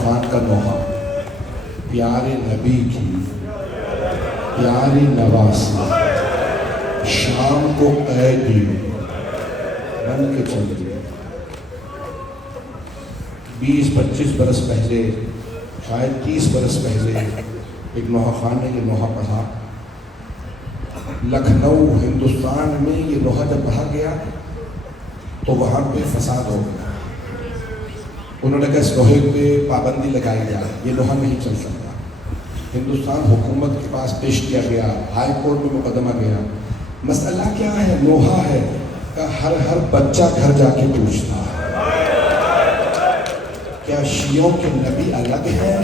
خان کا نوحہ پیارے نبی کی پیاری نواسی شام کو قیدی بن کے چل دی۔ 20-25 برس پہلے، شاید 30 برس پہلے ایک نوحہ خان نے یہ نوحہ پڑھا۔ لکھنؤ ہندوستان میں یہ نوحہ جب پڑھا گیا تو وہاں پہ فساد ہو گیا۔ انہوں نے کہا اس نوحے پہ پابندی لگائی جائے، یہ نوحہ نہیں چل سکتا۔ ہندوستان حکومت کے پاس پیش کیا گیا، ہائی کورٹ میں مقدمہ گیا۔ مسئلہ کیا ہے؟ نوحہ ہے کہ ہر بچہ گھر جا کے پوچھتا ہے کیا شیعوں کے نبی الگ ہیں؟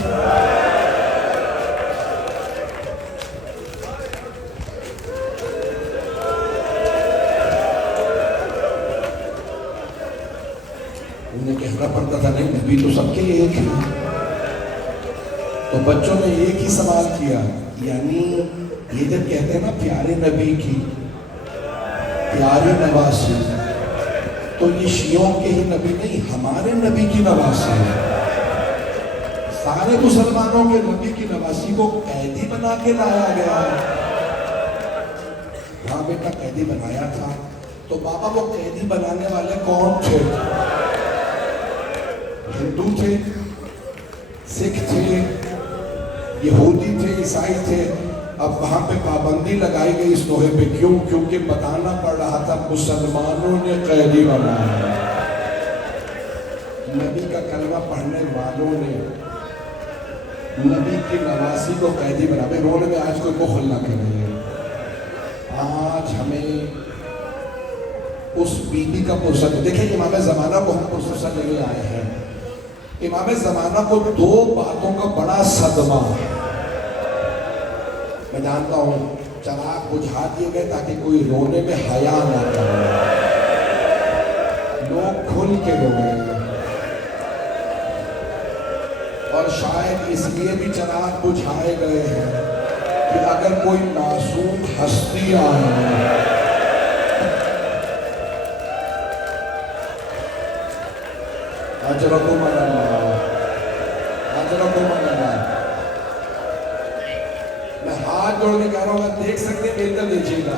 انہیں کہنا پڑتا تھا نہیں، نبی تو سب کے ایک ہیں۔ تو بچوں نے ایک ہی سوال کیا، یعنی یہ جب کہتے ہیں نا پیارے نبی کی پیاری نواسی، تو یہ شیعوں کے ہی نبی نہیں، ہمارے نبی کی نواسی ہے۔ سارے مسلمانوں کے نبی کی نواسی کو قیدی بنا کے لایا گیا۔ ہاں بیٹا قیدی بنایا تھا، تو بابا وہ قیدی بنانے والے کون تھے؟ ہندو تھے، سکھ تھے، یہودی تھے، عیسائی تھے۔ اب وہاں پہ پابندی لگائی گئی اس نوحے پہ، کیوں؟ کیونکہ بتانا پڑ رہا تھا مسلمانوں نے قیدی بنایا۔ نبی کا کلمہ پڑھنے والوں نے نبی کی نواسی کو قیدی بنا۔ بھائی رونے میں آج کوئی بخل نہ کرے۔ آج ہمیں اس بی بی کا پرسہ، دیکھیں امام زمانہ کو ہم پرسہ لے آئے ہیں۔ امام زمانہ کو 2 باتوں کا بڑا صدمہ ہے۔ میں جانتا ہوں چراغ بجھا دیے گئے تاکہ کوئی رونے میں حیا نہ کرے، لوگ کھل کے روئے، اور شاید اس لیے بھی چراغ بجھائے گئے ہیں کہ اگر کوئی معصوم ہستی آئے اجرکم اللہ، اجرکم اللہ۔ میں ہاتھ جوڑ کے کہہ رہا ہوں، اگر دیکھ سکتے ہیں بہتر دیکھیے گا۔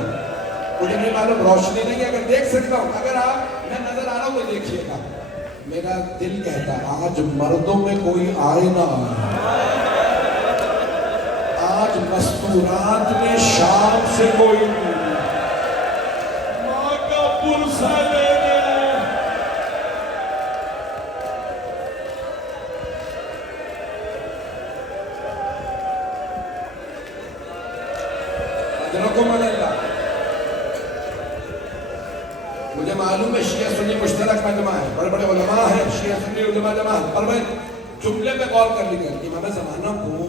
مجھے نہیں معلوم روشنی نہیں ہے، اگر دیکھ سکتا ہوں، اگر آپ میں نظر آ رہا ہوں تو دیکھیے گا۔ میرا دل کہتا ہے آج مردوں میں کوئی آئے نہ آئے، آج مستورات میں شام سے کوئی ماں کا پرسہ لے لے۔ مجھے معلوم ہے شیعہ سنی مشترک مجمع ہے، بڑے بڑے علماء ہیں، شیعہ سنی علماء جمع ہے، پر میں جملے پہ غور کر لیجیے۔ امام زمانہ کو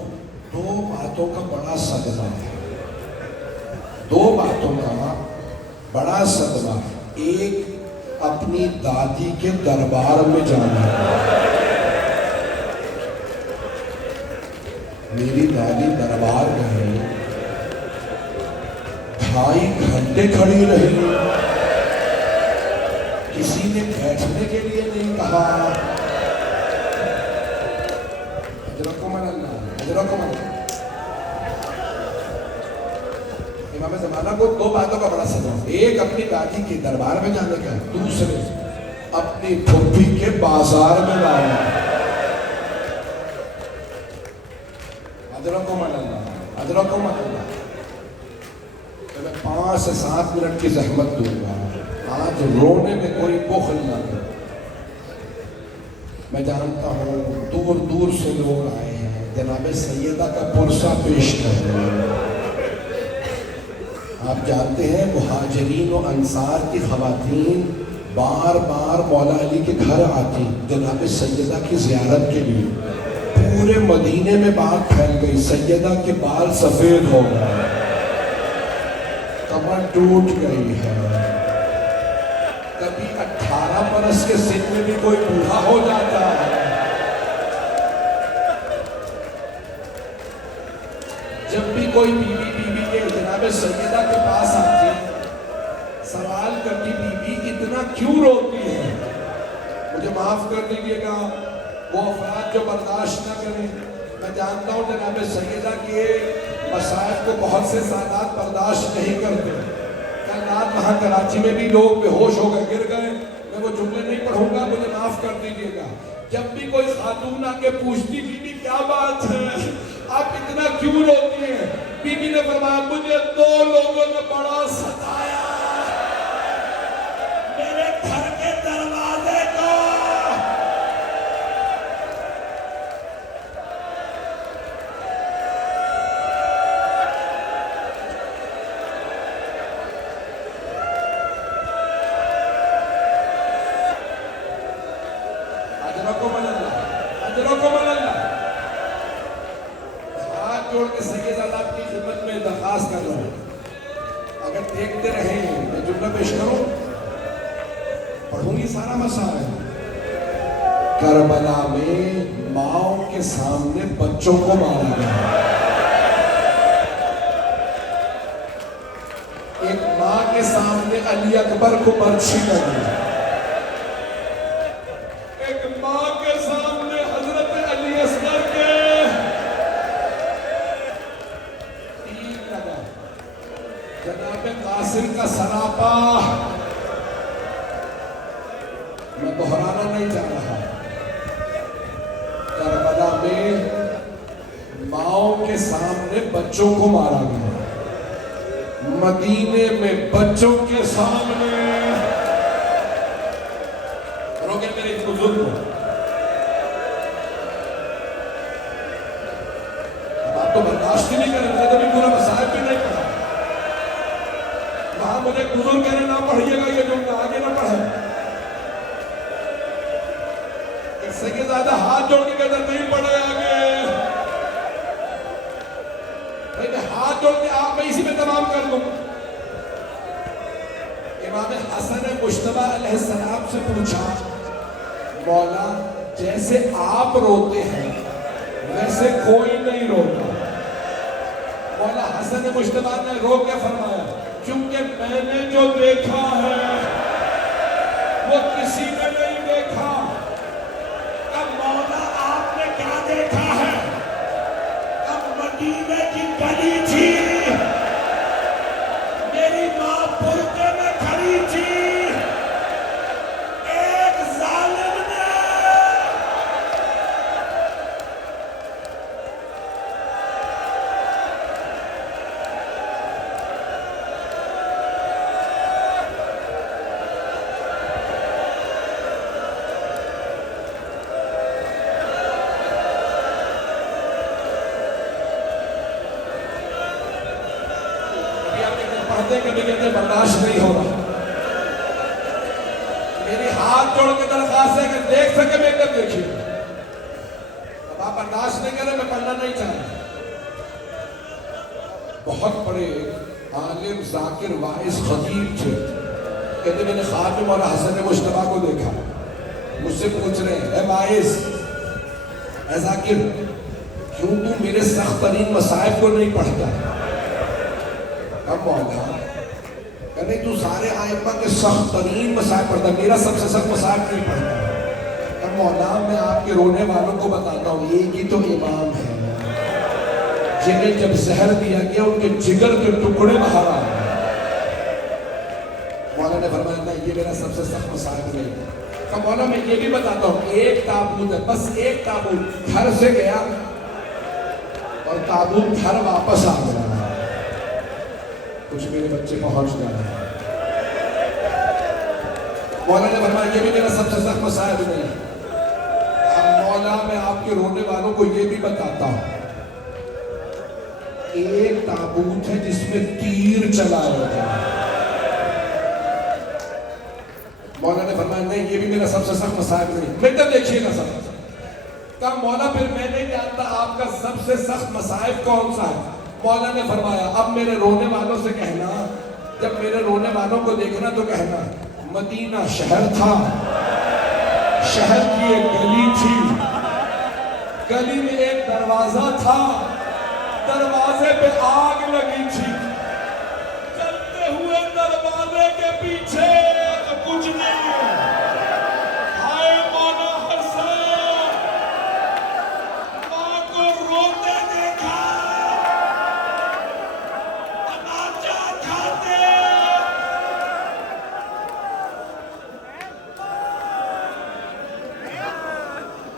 2 باتوں کا بڑا صدمہ ہے، 2 باتوں کا بڑا صدمہ ہے۔ ایک اپنی دادی کے دربار میں جانا، میری دادی دربار گئے، 2.5 گھنٹے کھڑی رہی، کسی نے بیٹھنے کے لیے نہیں کہا۔ اجرکم اللہ، اجرکم اللہ۔ امام زمانہ کو 2 باتوں کا بڑا صدمہ، ایک اپنی دادی کے دربار میں جانے کا، دوسرے اپنی پھوپھی کے بازار میں لانا۔ اجرکم اللہ، اجرکم اللہ۔ میں 5 سے 7 منٹ کی زحمت دوں گا، آج رونے میں کوئی بخل نہ کرے۔ میں جانتا ہوں دور دور سے لوگ آئے ہیں، جناب سیدہ کا پرسہ پیش کر رہے ہیں۔ آپ جانتے ہیں مہاجرین و انصار کی خواتین بار بار مولا علی کے گھر آتی جناب سیدہ کی زیارت کے لیے۔ پورے مدینے میں بات پھیل گئی، سیدہ کے بال سفید ہو گئے، کمر ٹوٹ گئی ہے۔ کبھی 18 برس کے سن میں بھی کوئی بوڑھا ہو جاتا ہے۔ جب بھی کوئی بیوی کے جناب سیدہ کے پاس آتی، سوال کرتی بیوی اتنا کیوں روتی ہے؟ مجھے معاف کر دیجیے گا، وہ افراد ساتھ جو برداشت نہ کریں. میں جانتا ہوں جناب سیدہ کے مسائل کو بہت سے سادات برداشت نہیں کرتے. کل رات وہاں کراچی میں بھی لوگ بے ہوش ہو کر گر گئے. میں وہ جملے نہیں پڑھوں گا, مجھے معاف کر دیجیے گا. جب بھی کوئی خاتون آ کے پوچھتی بی بی کیا بات ہے, آپ اتنا کیوں روتی ہیں, بی بی نے فرمایا مجھے 2 لوگوں نے بڑا ستایا, میرے گھر کے دروازے کو. ہاتھ جوڑ کے سید اللہ کی خدمت میں درخواست کر رہا ہوں, اگر دیکھتے رہیں میں جملہ پیش کروں, پڑھوں گی سارا مسائل. کربلا میں ماؤں کے سامنے بچوں کو مارا گیا. ایک ماں کے سامنے علی اکبر کو برچھی لگی. ایک ماں کے سامنے حضرت علی اصغر کے تیر لگا. جناب قاسم کا سراپا میں دہرانا نہیں چاہ رہا. کربلا میں ماؤں کے سامنے بچوں کو مارا گیا. مدینے میں بچوں کے سامنے روکے میرے ایک بزرگ کو. اب آپ تو برداشت ہی نہیں کریں, میں نے کبھی پورا مسائل بھی نہیں پڑھا. وہاں مجھے بزرگ کہنے نہ پڑھیے گا, یہ جو آگے نہ پڑھے. اس سے کہ زیادہ ہاتھ جوڑ کے کہتا نہیں پڑھے آگے. بھائی میں ہاتھ جوڑ کے آپ میں اسی میں تمام کر دوں. امام حسن مجتبیٰ علیہ السلام سے پوچھا, مولا جیسے آپ روتے ہیں ویسے کوئی نہیں روتا. مولا حسن مجتبیٰ نے رو کے فرمایا کیونکہ میں نے جو دیکھا ہے وہ کسی نے نہیں دیکھا. اب مولا آپ نے کیا دیکھا ہے؟ اب مدینے کی گلی تھی, میری ماں برقعے میں کھڑی تھی, ایک ظالم نے کبھی کہتے برداشت نہیں ہو رہا. میری ہاتھ جوڑ کے درخواست ہے کہ دیکھ سکے میں کب دیکھیے. اب آپ برداشت نہیں کریں, میں پڑھنا نہیں چاہ رہا. بہت بڑے عالم ذاکر واعظ خطیب تھے. کہتے میں نے خواب میں مولا حسن مجتبیٰ کو دیکھا. مجھ سے پوچھ رہے ہیں اے واعظ, اے ذاکر, کیوں تو میرے سخت ترین مصائب کو نہیں پڑھتا؟ اب مولا کہنے تو سارے آئمہ کے سخت ترین مسائل پڑھتا, میرا سب سے سخت مسائل نہیں پڑھتا. اب مولا میں آپ کے رونے والوں کو بتاتا ہوں, ایک ہی تو امام ہے جنہیں جب زہر دیا گیا ان کے جگر کے ٹکڑے باہر آ گئے. مولا نے فرمایا نہیں, یہ میرا سب سے سخت مسائل نہیں. اب مولا میں یہ بھی بتاتا ہوں, ایک تابوت ہے, بس ایک تابوت گھر سے گیا اور تابوت گھر واپس آ گیا. کچھ میرے بچے پہنچ جائے. مولا نے فرمایا یہ بھی میرا سب سے سخت مسائل نہیں. اب مولا میں آپ کے رونے والوں کو یہ بھی بتاتا ہوں, ایک تابوت ہے جس میں تیر چلایا جائے. مولا نے فرمایا نہیں, یہ بھی میرا سب سے سخت مسائل نہیں. میں تو دیکھیے نا سب. کہا مولا پھر میں نہیں جانتا آپ کا سب سے سخت مسائل کون سا ہے. مولا نے فرمایا اب میرے رونے والوں سے کہنا, جب میرے رونے والوں کو دیکھنا تو کہنا مدینہ شہر تھا, شہر کی ایک گلی تھی, گلی میں ایک دروازہ تھا, دروازے پہ آگ لگی تھی, چلتے ہوئے دروازے کے پیچھے